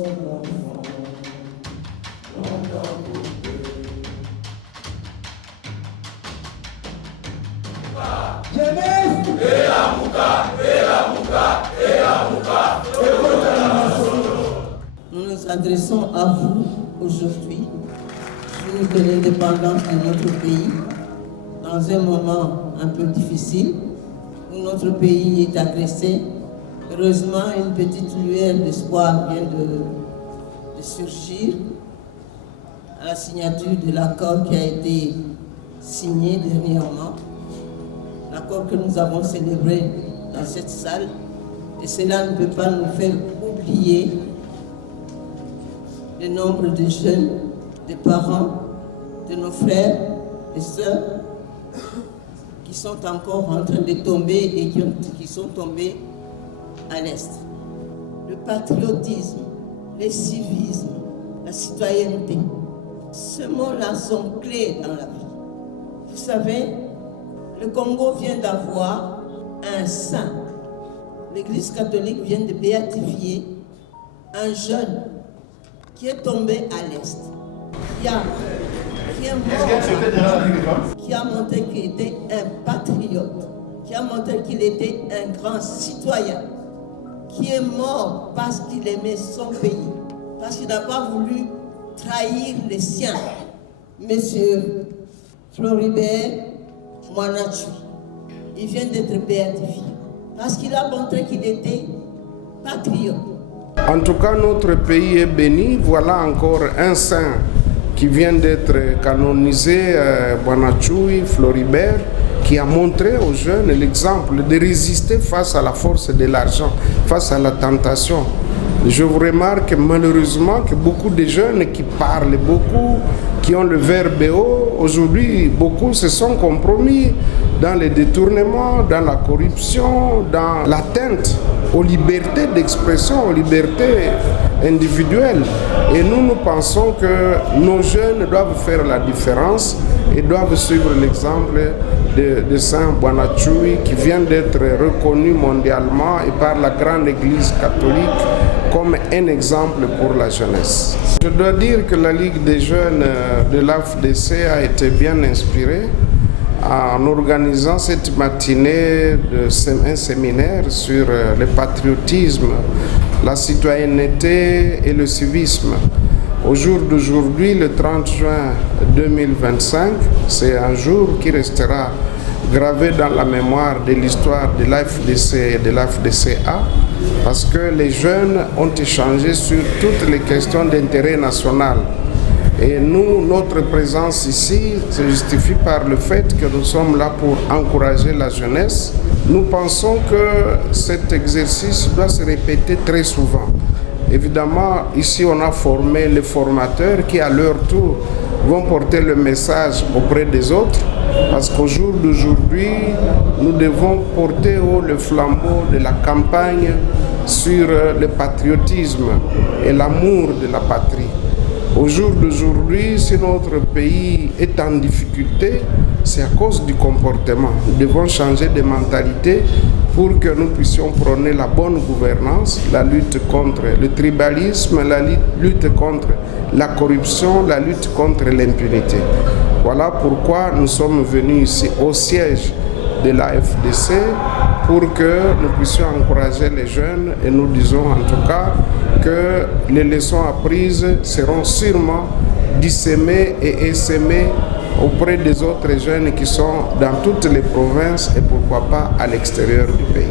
Nous nous adressons à vous aujourd'hui, jour de l'indépendance de notre pays, dans un moment un peu difficile, où notre pays est agressé. Heureusement, une petite lueur d'espoir vient de surgir à la signature de l'accord qui a été signé dernièrement, l'accord que nous avons célébré dans cette salle. Et cela ne peut pas nous faire oublier le nombre de jeunes, de parents, de nos frères et sœurs qui sont encore en train de tomber et qui sont tombés à l'Est. Le patriotisme, le civisme, la citoyenneté, ces mots-là sont clés dans la vie. Vous savez, le Congo vient d'avoir un saint. L'Église catholique vient de béatifier un jeune qui est tombé à l'Est, qui est mort, qui a montré qu'il était un patriote, qui a montré qu'il était un grand citoyen, qui est mort parce qu'il aimait son pays, parce qu'il n'a pas voulu trahir les siens. Monsieur Floribert Mwanachui, il vient d'être béatifié parce qu'il a montré qu'il était patriote. En tout cas, notre pays est béni. Voilà encore un saint qui vient d'être canonisé, Mwanachui Floribert, qui a montré aux jeunes l'exemple de résister face à la force de l'argent, face à la tentation. Je vous remarque malheureusement que beaucoup de jeunes qui parlent beaucoup, qui ont le verbe haut, aujourd'hui, beaucoup se sont compromis dans les détournements, dans la corruption, dans l'atteinte aux libertés d'expression, aux libertés individuelles. Et nous pensons que nos jeunes doivent faire la différence et doivent suivre l'exemple de Saint Mwanachui qui vient d'être reconnu mondialement et par la grande Église catholique comme un exemple pour la jeunesse. Je dois dire que la Ligue des jeunes de l'AFDC a été bien inspirée en organisant cette matinée un séminaire sur le patriotisme, la citoyenneté et le civisme. Au jour d'aujourd'hui, le 30 juin 2025, c'est un jour qui restera gravé dans la mémoire de l'histoire de l'AFDC et de l'AFDCA, parce que les jeunes ont échangé sur toutes les questions d'intérêt national. Et nous, notre présence ici se justifie par le fait que nous sommes là pour encourager la jeunesse. Nous pensons que cet exercice doit se répéter très souvent. Évidemment, ici on a formé les formateurs qui à leur tour vont porter le message auprès des autres, parce qu'au jour d'aujourd'hui, nous devons porter haut le flambeau de la campagne sur le patriotisme et l'amour de la patrie. Au jour d'aujourd'hui, si notre pays est en difficulté, c'est à cause du comportement. Nous devons changer de mentalité pour que nous puissions prôner la bonne gouvernance, la lutte contre le tribalisme, la lutte contre la corruption, la lutte contre l'impunité. Voilà pourquoi nous sommes venus ici au siège de la FDC pour que nous puissions encourager les jeunes et nous disons en tout cas que les leçons apprises seront sûrement dissémées et essaimées auprès des autres jeunes qui sont dans toutes les provinces et pourquoi pas à l'extérieur du pays.